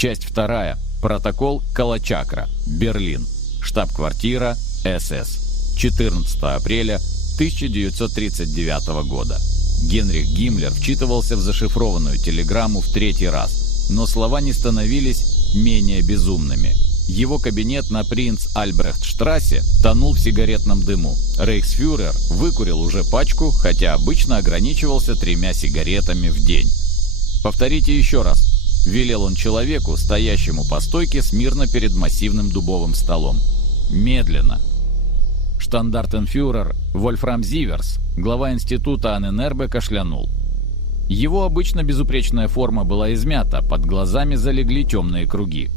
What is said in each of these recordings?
Часть 2. Протокол Калачакра. Берлин. Штаб-квартира СС. 14 апреля 1939 года. Генрих Гиммлер вчитывался в зашифрованную телеграмму в 3-й раз, но слова не становились менее безумными. Его кабинет на Принц-Альбрехтштрассе тонул в сигаретном дыму. Рейхсфюрер выкурил уже пачку, хотя обычно ограничивался 3 сигаретами в день. «Повторите еще раз», — велел он человеку, стоящему по стойке смирно перед массивным дубовым столом. «Медленно». Штандартенфюрер Вольфрам Зиверс, глава института Анненербе, кашлянул. Его обычно безупречная форма была измята, под глазами залегли темные круги.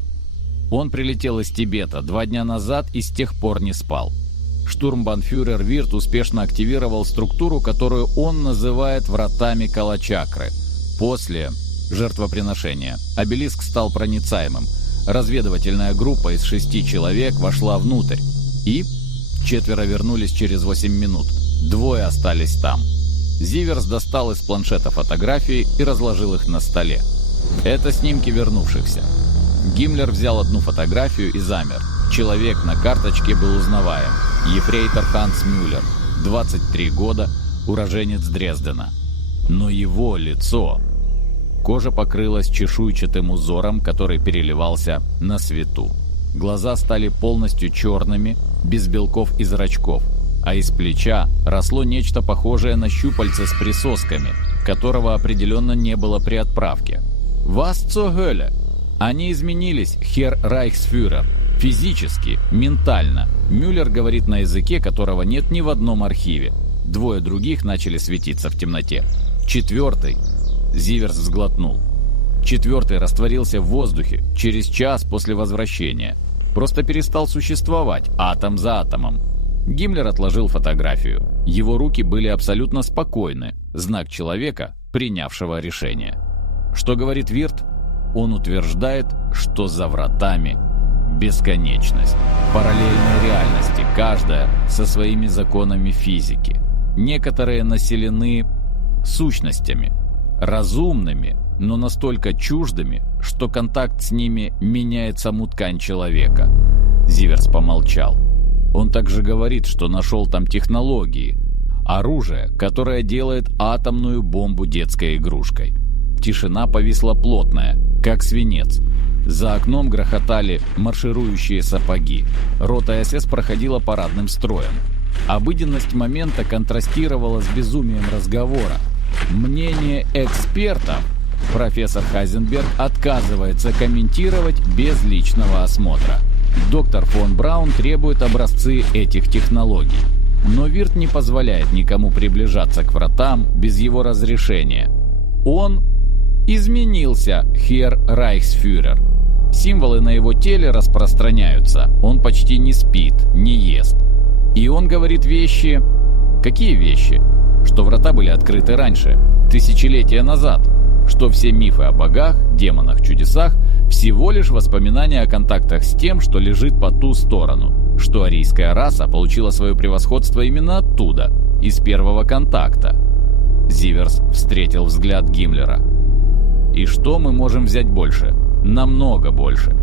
Он прилетел из Тибета 2 дня назад и с тех пор не спал. Штурмбанфюрер Вирт успешно активировал структуру, которую он называет «вратами Калачакры». После жертвоприношения обелиск стал проницаемым. Разведывательная группа из 6 человек вошла внутрь, и 4 вернулись через 8 минут. 2 остались там. Зиверс достал из планшета фотографии и разложил их на столе. Это снимки вернувшихся. Гиммлер взял одну фотографию и замер. Человек на карточке был узнаваем. Ефрейтор Ханс Мюллер, 23 года, уроженец Дрездена. Но его лицо... Кожа покрылась чешуйчатым узором, который переливался на свету. Глаза стали полностью черными, без белков и зрачков, а из плеча росло нечто похожее на щупальце с присосками, которого определенно не было при отправке. «Was zur Hölle?» Они изменились, херр Райхсфюрер. Физически, ментально. Мюллер говорит на языке, которого нет ни в одном архиве. 2 других начали светиться в темноте. 4-й... Зиверс сглотнул. 4-й растворился в воздухе через час после возвращения. Просто перестал существовать, атом за атомом. Гиммлер отложил фотографию. Его руки были абсолютно спокойны. Знак человека, принявшего решение. Что говорит Вирт? Он утверждает, что за вратами бесконечность. Параллельные реальности, каждая со своими законами физики. Некоторые населены сущностями, разумными, но настолько чуждыми, что контакт с ними меняет саму ткань человека. Зиверс помолчал. Он также говорит, что нашел там технологии, оружие, которое делает атомную бомбу детской игрушкой. Тишина повисла плотная, как свинец. За окном грохотали марширующие сапоги. Рота СС проходила парадным строем. Обыденность момента контрастировала с безумием разговора. Мнение экспертов профессор Хайзенберг отказывается комментировать без личного осмотра. Доктор фон Браун требует образцы этих технологий. Но Вирт не позволяет никому приближаться к вратам без его разрешения. Он изменился, херр Райхсфюрер. Символы на его теле распространяются. Он почти не спит, не ест. И он говорит вещи... Какие вещи? Что врата были открыты раньше, тысячелетия назад, что все мифы о богах, демонах, чудесах всего лишь воспоминания о контактах с тем, что лежит по ту сторону, что арийская раса получила свое превосходство именно оттуда, из первого контакта. Зиверс встретил взгляд Гиммлера. «И что мы можем взять больше? Намного больше».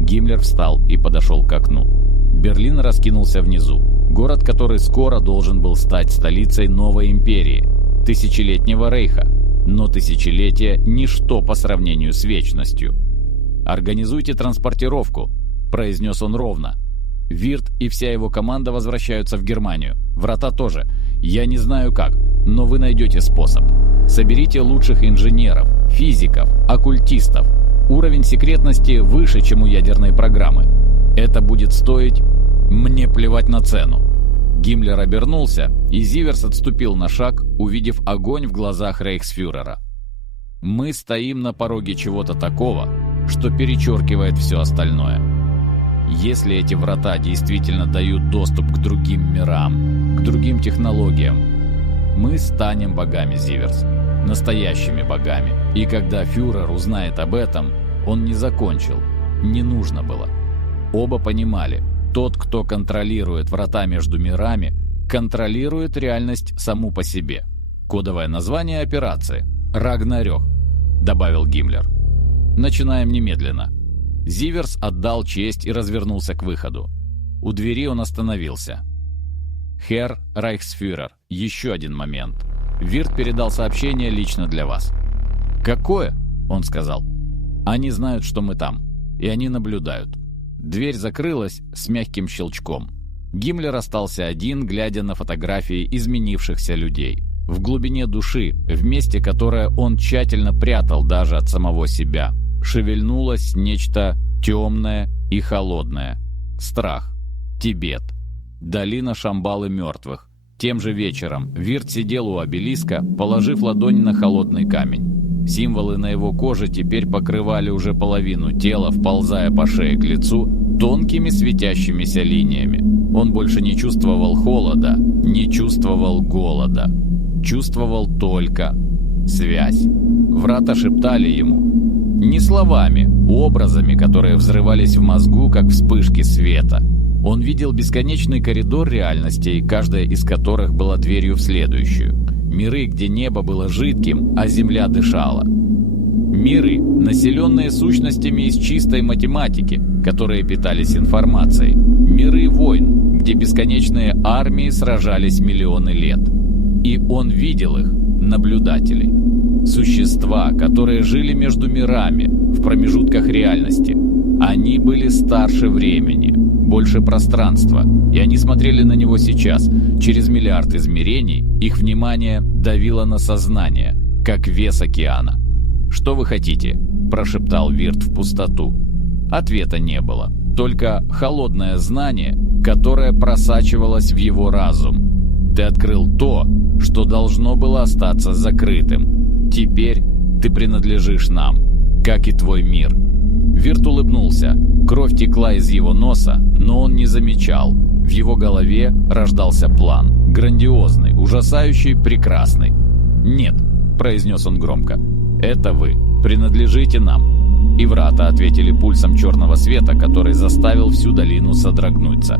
Гиммлер встал и подошел к окну. Берлин раскинулся внизу. Город, который скоро должен был стать столицей новой империи, тысячелетнего рейха. Но тысячелетие – ничто по сравнению с вечностью. «Организуйте транспортировку», – произнес он ровно. Вирт и вся его команда возвращаются в Германию. Врата тоже. Я не знаю как, но вы найдете способ. Соберите лучших инженеров, физиков, оккультистов. Уровень секретности выше, чем у ядерной программы. Это будет стоить... Мне плевать на цену. Гиммлер обернулся, и Зиверс отступил на шаг, увидев огонь в глазах рейхсфюрера. Мы стоим на пороге чего-то такого, что перечеркивает все остальное. Если эти врата действительно дают доступ к другим мирам, к другим технологиям, мы станем богами, Зиверс. Настоящими богами. И когда фюрер узнает об этом, он не закончил. Не нужно было. Оба понимали. Тот, кто контролирует врата между мирами, контролирует реальность саму по себе. Кодовое название операции – «Рагнарёк», добавил Гиммлер. Начинаем немедленно. Зиверс отдал честь и развернулся к выходу. У двери он остановился. «Херр Райхсфюрер, еще один момент. Вирт передал сообщение лично для вас». «Какое?» — он сказал. «Они знают, что мы там, и они наблюдают». Дверь закрылась с мягким щелчком. Гиммлер остался один, глядя на фотографии изменившихся людей. В глубине души, в месте, которое он тщательно прятал даже от самого себя, шевельнулось нечто темное и холодное. Страх. Тибет. Долина Шамбалы мертвых. Тем же вечером Вирт сидел у обелиска, положив ладонь на холодный камень. Символы на его коже теперь покрывали уже половину тела, вползая по шее к лицу тонкими светящимися линиями. Он больше не чувствовал холода, не чувствовал голода. Чувствовал только связь. Врата шептали ему. Не словами, образами, которые взрывались в мозгу, как вспышки света. Он видел бесконечный коридор реальностей, каждая из которых была дверью в следующую. Миры, где небо было жидким, а земля дышала. Миры, населенные сущностями из чистой математики, которые питались информацией. Миры войн, где бесконечные армии сражались миллионы лет. И он видел их, наблюдателей. Существа, которые жили между мирами, в промежутках реальности. Они были старше времени, больше пространства, и они смотрели на него сейчас. Через миллиард измерений их внимание давило на сознание, как вес океана. «Что вы хотите?» – прошептал Вирт в пустоту. Ответа не было, только холодное знание, которое просачивалось в его разум. Ты открыл то, что должно было остаться закрытым. Теперь ты принадлежишь нам, как и твой мир. Вирт улыбнулся. Кровь текла из его носа, но он не замечал. В его голове рождался план. Грандиозный, ужасающий, прекрасный. «Нет», — произнес он громко, — «это вы. Принадлежите нам». И врата ответили пульсом черного света, который заставил всю долину содрогнуться.